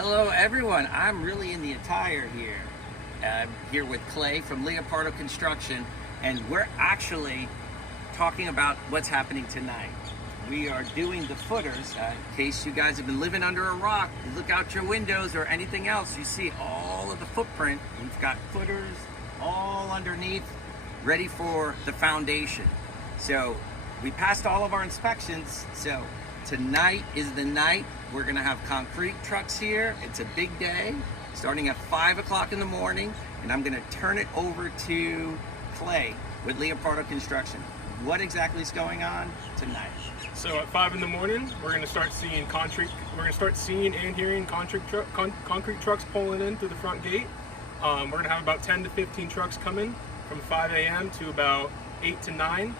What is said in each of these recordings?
Hello everyone, I'm really in the attire here. I'm here with Clay from Leopardo Construction, and we're actually talking about what's happening tonight. We are doing the footers. In case you guys have been living under a rock, you look out your windows or anything else, you see all of the footprint. We've got footers all underneath, ready for the foundation. So we passed all of our inspections, so tonight is the night. We're gonna have concrete trucks here. It's a big day, starting at 5 o'clock in the morning, and I'm gonna turn it over to Clay with Leopardo Construction. What exactly is going on tonight? So at 5 in the morning, we're gonna start seeing concrete. We're gonna start seeing and hearing concrete trucks pulling in through the front gate. We're gonna have about 10 to 15 trucks coming from 5 a.m. to about 8 to 9.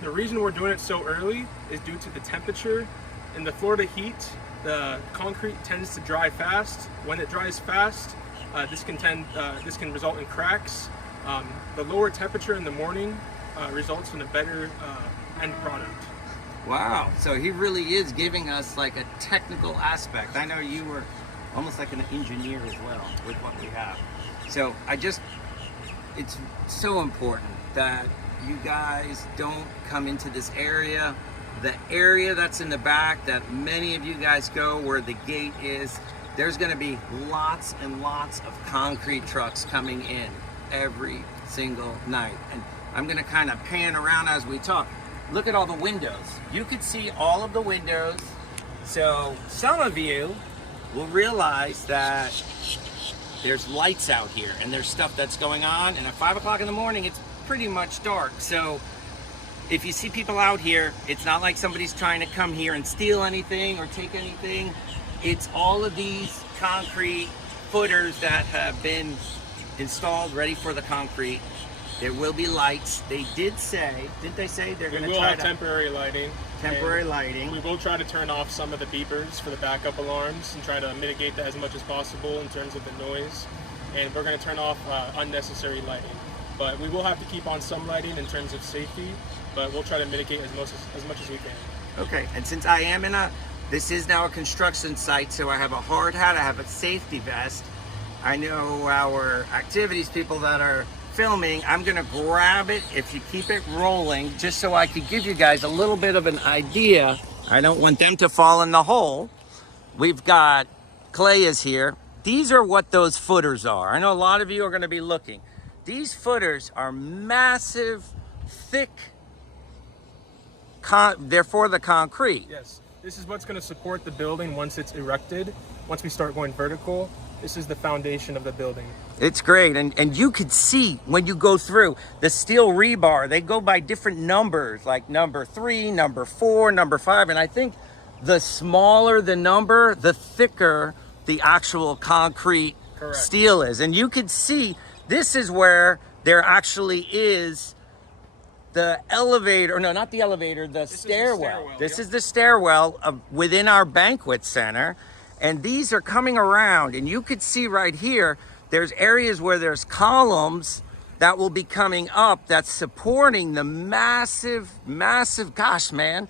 The reason we're doing it so early is due to the temperature. In the Florida heat, the concrete tends to dry fast. When it dries fast, this can result in cracks. The lower temperature in the morning results in a better end product. Wow, so he really is giving us like a technical aspect. I know you were almost like an engineer as well with what we have. So it's so important that you guys don't come into this area. The area that's in the back that many of you guys go where the gate is, there's gonna be lots and lots of concrete trucks coming in every single night. And I'm gonna kind of pan around as we talk. Look at all the windows. You could see all of the windows. So some of you will realize that there's lights out here and there's stuff that's going on. And at 5 o'clock in the morning, it's pretty much dark. So if you see people out here, it's not like somebody's trying to come here and steal anything or take anything. It's all of these concrete footers that have been installed, ready for the concrete. There will be lights. They did say, didn't they say they're going to try to... temporary lighting. Temporary lighting. We will try to turn off some of the beepers for the backup alarms and try to mitigate that as much as possible in terms of the noise. And we're going to turn off unnecessary lighting. But we will have to keep on some lighting in terms of safety, but we'll try to mitigate as much as we can. Okay, and since I am this is now a construction site, so I have a hard hat, I have a safety vest. I know our activities people that are filming, I'm gonna grab it if you keep it rolling, just so I could give you guys a little bit of an idea. I don't want them to fall in the hole. We've got, Clay is here. These are what those footers are. I know a lot of you are gonna be looking. These footers are massive, thick, they're for the concrete. Yes, this is what's going to support the building once it's erected. Once we start going vertical, this is the foundation of the building. It's great, and you could see when you go through the steel rebar, they go by different numbers, like number 3, number 4, number 5, and I think the smaller the number, the thicker the actual concrete steel is. And you could see this is where there actually is the elevator, no, not the elevator, the stairwell. This is the stairwell within our banquet center. And these are coming around, and you could see right here, there's areas where there's columns that will be coming up that's supporting the massive, gosh, man,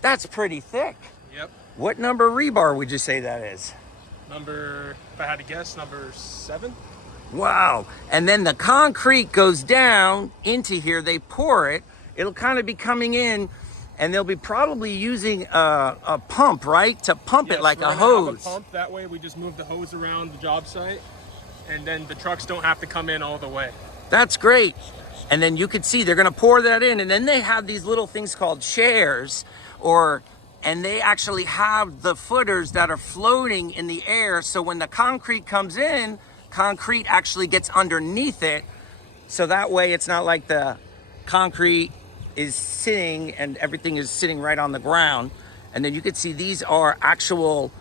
that's pretty thick. Yep. What number rebar would you say that is? Number, if I had to guess, number 7. Wow. And then the concrete goes down into here. They pour it. It'll kind of be coming in, and they'll be probably using a pump, right? To pump it like a hose. Have a pump. That way we just move the hose around the job site, and then the trucks don't have to come in all the way. That's great. And then you can see they're going to pour that in, and then they have these little things called chairs, and they actually have the footers that are floating in the air. So when the concrete comes in, concrete actually gets underneath it, so that way it's not like the concrete is sitting and everything is sitting right on the ground. And then you can see these are actual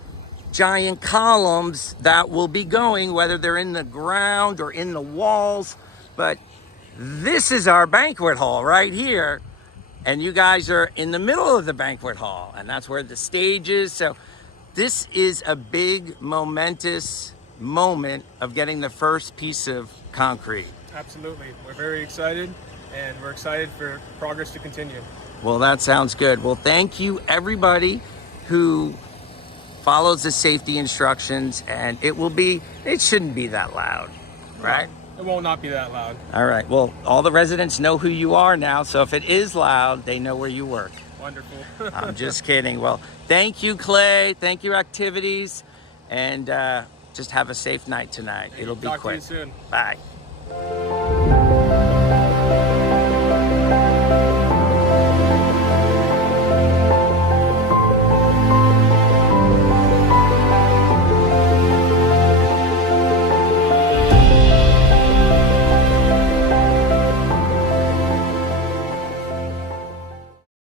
giant columns that will be going, whether they're in the ground or in the walls. But this is our banquet hall right here, and you guys are in the middle of the banquet hall, and that's where the stage is. So this is a big, momentous moment of getting the first piece of concrete. Absolutely. We're very excited, and we're excited for progress to continue. Well, that sounds good. Well, thank you everybody who follows the safety instructions, and it shouldn't be that loud, right? It will not be that loud. All right. Well, all the residents know who you are now, so if it is loud, they know where you work. Wonderful. I'm just kidding. Well, thank you, Clay. Thank you, activities, and just have a safe night tonight. It'll be Talk quick. to you soon. Bye.